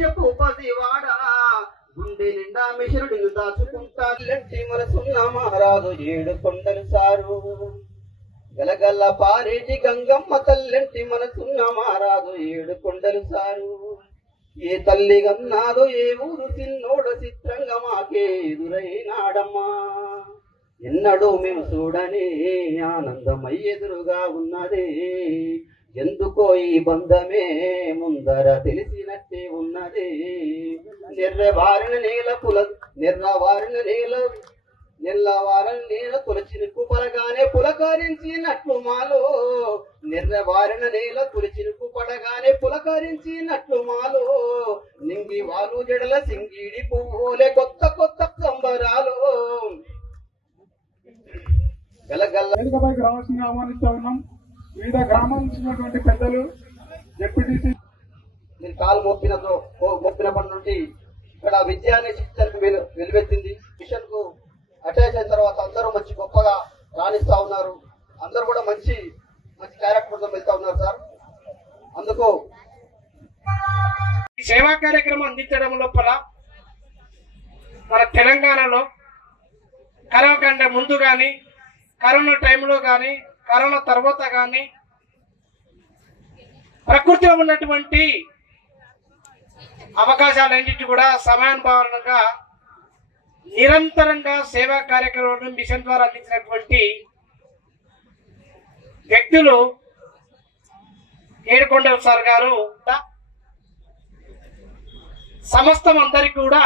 చెప్పు పసివాడా గుండె నిండా మిషరుడిని దాచుకుంటా మనసున్న మహారాజు 7 కొండలు సారు గలగల్ల పారేటి గంగమ్మ తల్లెంటి మనసున్న మహారాజు 7 కొండలు సారు ఏ తల్లి గన్నాదో ఏ ఊరు చిన్నోడ చిత్రంగా మాకే ఎదురైనాడమ్మా ఎన్నడూ మేము చూడని ఆనందమై ఎదురుగా ఉన్నదే ఎందుకో ఈ బంధమే ముందర తెలిసినట్టే ఉన్నదే నిర్వారణ నేల తులచిరుకు పడగానే పులకరించినట్లు మాలో నిర్వారణ నేల తులచిరుకు పడగానే పులకరించినట్లు మాలో నింగి వాలు జడల సింగిడి పువ్వులే కొత్త కొత్త సంబరాలు వేదికపైకి రావాల్సిందిగా ఆహ్వానిస్తూ ఉన్నాం. వివిధ గ్రామాల నుంచి పెద్దలు డిప్యూటీసీ నేను కాలు మొప్పినప్పటి నుండి ఇక్కడ విద్య అనే శిక్షణకు వెలువెత్తింది. మిషన్ కు అటాచ్ అయిన తర్వాత అందరూ మంచి గొప్పగా రాణిస్తా ఉన్నారు. అందరూ కూడా మంచి మంచి క్యారెక్టర్తో వెళ్తా ఉన్నారు సార్. అందుకు సేవా కార్యక్రమం అందించడం లోపల మన తెలంగాణలో కరోనా కంటే ముందు కానీ కరోనా టైంలో కానీ కరోనా తర్వాత కానీ ప్రకృతిలో ఉన్నటువంటి అవకాశాలన్నింటి కూడా సమయానుభవంగా నిరంతరంగా సేవా కార్యక్రమాలను మిషన్ ద్వారా అందించినటువంటి వ్యక్తులు ఏడుకొండల సార్ గారు సమస్తం అందరికీ కూడా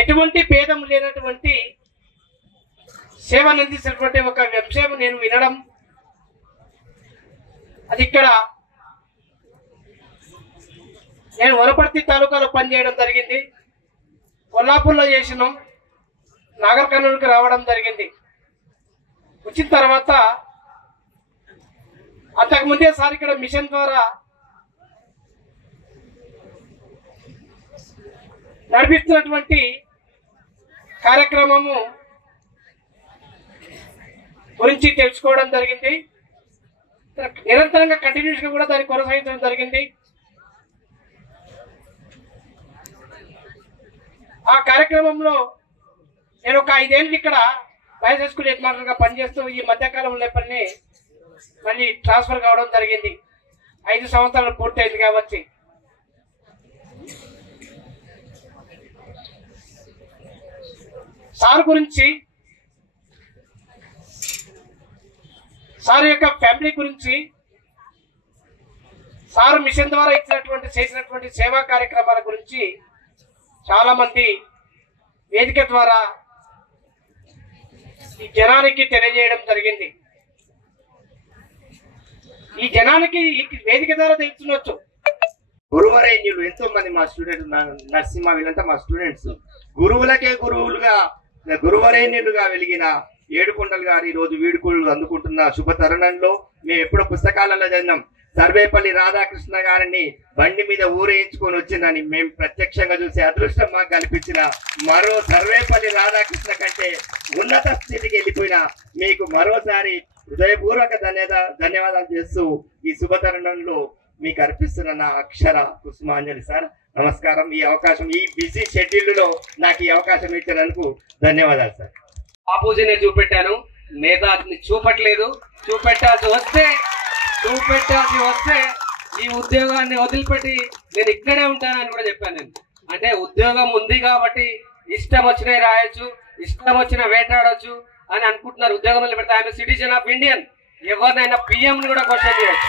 ఎటువంటి భేదం లేనటువంటి సేవను అందించినటువంటి ఒక విషయం నేను వినడం, అది ఇక్కడ నేను వనపర్తి తాలూకాలో పనిచేయడం జరిగింది, కొల్లాపూర్లో చేసినాం, నాగర్ కర్నూలుకి రావడం జరిగింది. వచ్చిన తర్వాత అంతకుముందే సార్ ఇక్కడ మిషన్ ద్వారా నడిపిస్తున్నటువంటి కార్యక్రమము గురించి తెలుసుకోవడం జరిగింది. నిరంతరంగా కంటిన్యూస్ గా కూడా దాన్ని కొనసాగించడం జరిగింది. ఆ కార్యక్రమంలో నేను ఒక 5 ఏళ్ళు ఇక్కడ boys high school head master గా పనిచేస్తూ ఈ మధ్యకాలంలో పని మళ్ళీ ట్రాన్స్ఫర్ కావడం జరిగింది. 5 సంవత్సరాలు పూర్తయింది కాబట్టి సార్ గురించి, సార్ యొక్క ఫ్యామిలీ గురించి, సార్ మిషన్ ద్వారా చేసినటువంటి సేవా కార్యక్రమాల గురించి చాలా మంది వేదిక ద్వారా ఈ జనానికి తెలియజేయడం జరిగింది. ఈ జనానికి వేదిక ద్వారా తెలుసునొచ్చు. గురువరేణ్యులు ఎంతో మంది మా స్టూడెంట్స్, నరసింహ వీళ్ళంతా మా స్టూడెంట్స్. గురువులకే గురువరేణ్యులుగా వెలిగిన ఏడుకొండలు గారు ఈ రోజు వీడుకోలు అందుకుంటున్న శుభ తరుణంలో మేము ఎప్పుడో పుస్తకాలలో చదివినాం. సర్వేపల్లి రాధాకృష్ణ గారిని బండి మీద ఊరేయించుకొని వచ్చిందని మేము ప్రత్యక్షంగా చూసే అదృష్టం మాకు కల్పించిన మరో సర్వేపల్లి రాధాకృష్ణ కంటే ఉన్నత స్థితికి వెళ్ళిపోయిన మీకు మరోసారి హృదయపూర్వక ధన్యవాదాలు చేస్తూ ఈ శుభ తరుణంలో మీకు అర్పిస్తున్న నా అక్షర కుసుమాంజలి సార్. నమస్కారం. ఈ అవకాశం, ఈ బిజీ షెడ్యూల్లో నాకు ఈ అవకాశం ఇచ్చినందుకు ధన్యవాదాలు సార్. బాపూజీనే చూపెట్టాను, నేతాజీని చూపట్లేదు. చూపెట్టాల్సి వస్తే ఈ ఉద్యోగాన్ని వదిలిపెట్టి నేను ఇక్కడే ఉంటానని కూడా చెప్పాను. నేను అంటే ఉద్యోగం ఉంది కాబట్టి ఇష్టం వచ్చినవి రాయొచ్చు, ఇష్టం వచ్చిన వేటాడొచ్చు అని అనుకుంటున్నారు. ఉద్యోగం వదిలిపెడితే ఐఎమ్ సిటిజన్ ఆఫ్ ఇండియన్. ఎవరినైనా పిఎంని కూడా క్వశ్చన్ చేయొచ్చు,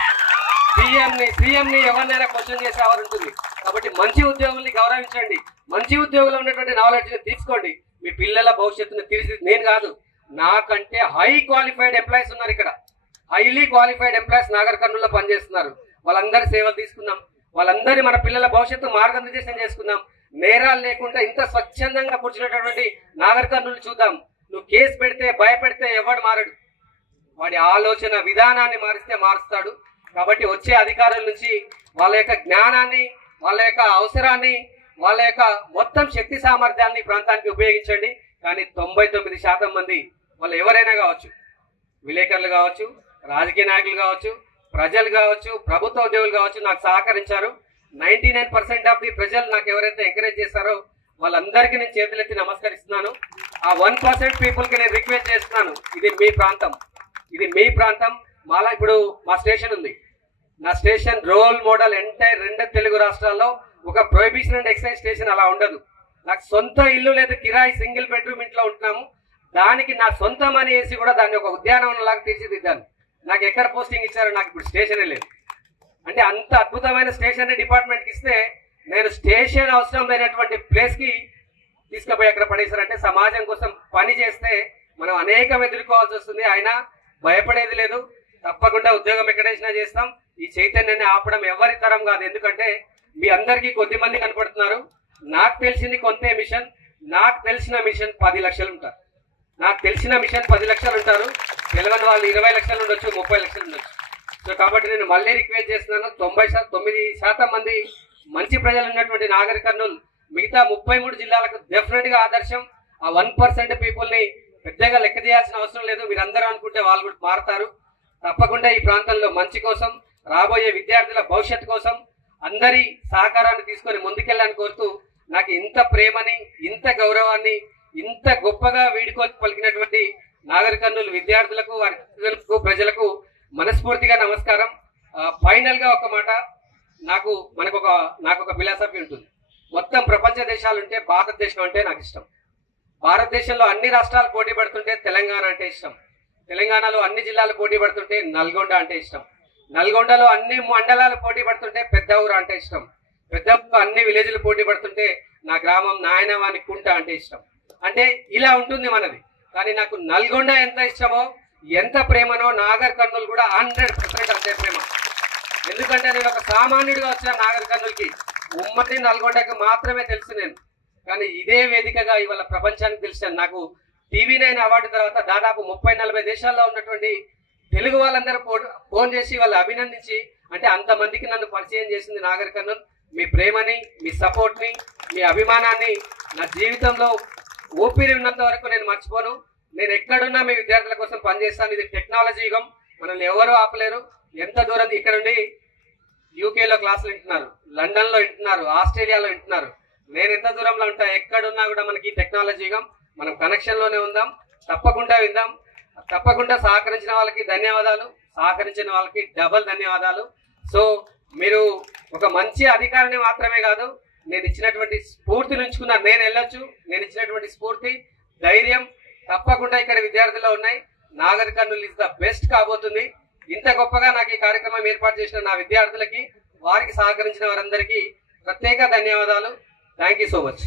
సీఎంని ఎవరినైనా క్వశ్చన్ చేసే అవర్ ఉంటుంది. కాబట్టి మంచి ఉద్యోగుల్ని గౌరవించండి, మంచి ఉద్యోగులు ఉన్నటువంటి నాలెడ్జ్ని తీసుకోండి. మీ పిల్లల భవిష్యత్తును తీర్చి నేను కాదు, నాకంటే హై క్వాలిఫైడ్ ఎంప్లాయీస్ ఉన్నారు ఇక్కడ. హైలీ క్వాలిఫైడ్ ఎంప్లాయీస్ నాగర్ కర్నూలులో పనిచేస్తున్నారు. వాళ్ళందరి సేవలు తీసుకుందాం, వాళ్ళందరి మన పిల్లల భవిష్యత్తు మార్గనిర్దేశం చేసుకుందాం. నేరాలు లేకుండా ఇంత స్వచ్ఛందంగా కూర్చున్నటువంటి నాగర్ కర్నూలు చూద్దాం. నువ్వు కేసు పెడితే భయపెడితే ఎవడు మారడు, వాడి ఆలోచన విధానాన్ని మారిస్తే మారుస్తాడు. కాబట్టి వచ్చే అధికారుల నుంచి వాళ్ళ యొక్క జ్ఞానాన్ని, వాళ్ళ యొక్క అవసరాన్ని, వాళ్ళ యొక్క మొత్తం శక్తి సామర్థ్యాన్ని ప్రాంతానికి ఉపయోగించండి. కానీ 99% మంది వాళ్ళు ఎవరైనా కావచ్చు, విలేకరులు కావచ్చు, రాజకీయ నాయకులు కావచ్చు, ప్రజలు కావచ్చు, ప్రభుత్వ ఉద్యోగులు కావచ్చు నాకు సహకరించారు. 99% ఆఫ్ ది ప్రజలు నాకు ఎవరైతే ఎంకరేజ్ చేస్తారో వాళ్ళందరికీ నేను చేతులెత్తి నమస్కరిస్తున్నాను. ఆ 1% పీపుల్కి నేను రిక్వెస్ట్ చేస్తున్నాను, ఇది మీ ప్రాంతం, ఇది మీ ప్రాంతం. మాలా ఇప్పుడు మా స్టేషన్ ఉంది, నా station role model entire 2 Telugu రాష్ట్రాల్లో. ఒక ప్రొహిబిషన్ అండ్ ఎక్సైజ్ స్టేషన్ అలా ఉండదు. నాకు సొంత ఇల్లు లేదు, కిరాయి సింగిల్ బెడ్రూమ్ ఇంట్లో ఉంటున్నాము. దానికి నా సొంత మనీ వేసి కూడా దాన్ని ఒక ఉద్యానవనం లాగా తీర్చిదిద్దాను. నాకు ఎక్కడ పోస్టింగ్ ఇచ్చారో నాకు ఇప్పుడు స్టేషనే లేదు. అంటే అంత అద్భుతమైన స్టేషన్ డిపార్ట్మెంట్కి ఇస్తే నేను స్టేషన్ అవసరం లేనటువంటి ప్లేస్కి తీసుకుపోయి ఎక్కడ పడేశారంటే సమాజం కోసం పని చేస్తే మనం అనేకం ఎదుర్కోవాల్సి వస్తుంది. అయినా భయపడేది లేదు, తప్పకుండా ఉద్యోగం ఎక్కడేసినా చేస్తాం. ఈ చైతన్యాన్ని ఆపడం ఎవరి తరం కాదు. ఎందుకంటే మీ అందరికీ కొద్ది మంది కనపడుతున్నారు. నాకు తెలిసింది కొంతే మిషన్, నాకు తెలిసిన మిషన్ 10 లక్షలు ఉంటారు. నాకు తెలిసిన మిషన్ 10 లక్షలు ఉంటారు, తెలియని వాళ్ళు 20 లక్షలు ఉండొచ్చు, 30 లక్షలు ఉండొచ్చు. సో కాబట్టి నేను మళ్ళీ రిక్వెస్ట్ చేస్తున్నాను, 99% మంది మంచి ప్రజలు ఉన్నటువంటి నాగర్ కర్నూలు మిగతా 33 జిల్లాలకు డెఫినెట్ గా ఆదర్శం. ఆ 1% పీపుల్ ని పెద్దగా లెక్క చేయాల్సిన అవసరం లేదు. మీరందరూ అనుకుంటే వాళ్ళు కూడా మారుతారు. తప్పకుండా ఈ ప్రాంతంలో మంచి కోసం, రాబోయే విద్యార్థుల భవిష్యత్తు కోసం అందరి సహకారాన్ని తీసుకొని ముందుకెళ్ళాలని కోరుతూ, నాకు ఇంత ప్రేమని, ఇంత గౌరవాన్ని, ఇంత గొప్పగా వీడుకోలు పలికినటువంటి నాగర్ కర్నూలు విద్యార్థులకు, వారి ప్రజలకు మనస్ఫూర్తిగా నమస్కారం. ఫైనల్ గా ఒక మాట, నాకు ఒక ఫిలాసఫీ ఉంటుంది. మొత్తం ప్రపంచ దేశాలు ఉంటే భారతదేశం అంటే నాకు ఇష్టం. భారతదేశంలో అన్ని రాష్ట్రాలు పోటీ పడుతుంటే తెలంగాణ అంటే ఇష్టం. తెలంగాణలో అన్ని జిల్లాలు పోటీ పడుతుంటే నల్గొండ అంటే ఇష్టం. నల్గొండలో అన్ని మండలాలు పోటీ పడుతుంటే పెద్ద ఊరు అంటే ఇష్టం. పెద్ద అన్ని విలేజ్లు పోటీ పడుతుంటే నా గ్రామం నాయనవాని కుంట అంటే ఇష్టం. అంటే ఇలా ఉంటుంది మనది. కానీ నాకు నల్గొండ ఎంత ఇష్టమో, ఎంత ప్రేమనో నాగర్ కర్నూలు కూడా 100% అంతే ప్రేమ. ఎందుకంటే నేను ఒక సామాన్యుడిగా వచ్చిన నాగర్ కర్నూలుకి, ఉమ్మడి నల్గొండకి మాత్రమే తెలుసు నేను. కానీ ఇదే వేదికగా ఇవాళ ప్రపంచానికి తెలిసాను. నాకు TV9 అవార్డు తర్వాత దాదాపు 30-40 దేశాల్లో ఉన్నటువంటి తెలుగు వాళ్ళందరూ ఫోన్ చేసి వాళ్ళు అభినందించి, అంటే అంతమందికి నన్ను పరిచయం చేసింది నాగర్ కర్నూలు. మీ ప్రేమని, మీ సపోర్ట్ని, మీ అభిమానాన్ని నా జీవితంలో ఊపిరి ఉన్నంత వరకు నేను మర్చిపోను. నేను ఎక్కడున్నా మీ విద్యార్థుల కోసం పనిచేస్తాను. ఇది టెక్నాలజీ యుగం, మనల్ని ఎవరు ఆపలేరు. ఎంత దూరం ఇక్కడ నుండి యూకేలో క్లాసులు వింటున్నారు, లండన్లో వింటున్నారు, ఆస్ట్రేలియాలో వింటున్నారు. నేను ఎంత దూరంలో ఉంటా, ఎక్కడున్నా కూడా మనకి టెక్నాలజీ యుగం. మనం కనెక్షన్లోనే ఉందాం, తప్పకుండా విందాం. తప్పకుండా సహకరించిన వాళ్ళకి ధన్యవాదాలు, సహకరించిన వాళ్ళకి డబల్ ధన్యవాదాలు. సో మీరు ఒక మంచి అధికారిని మాత్రమే కాదు, నేను ఇచ్చినటువంటి స్ఫూర్తిని ఉంచుకున్నారు. నేను వెళ్ళొచ్చు, నేను ఇచ్చినటువంటి స్ఫూర్తి, ధైర్యం తప్పకుండా ఇక్కడ విద్యార్థుల్లో ఉన్నాయి. Nagar Kurnool is the best కాబోతుంది. ఇంత గొప్పగా నాకు ఈ కార్యక్రమం ఏర్పాటు చేసిన నా విద్యార్థులకి, వారికి సహకరించిన వారందరికీ ప్రత్యేక ధన్యవాదాలు. Thank you so much.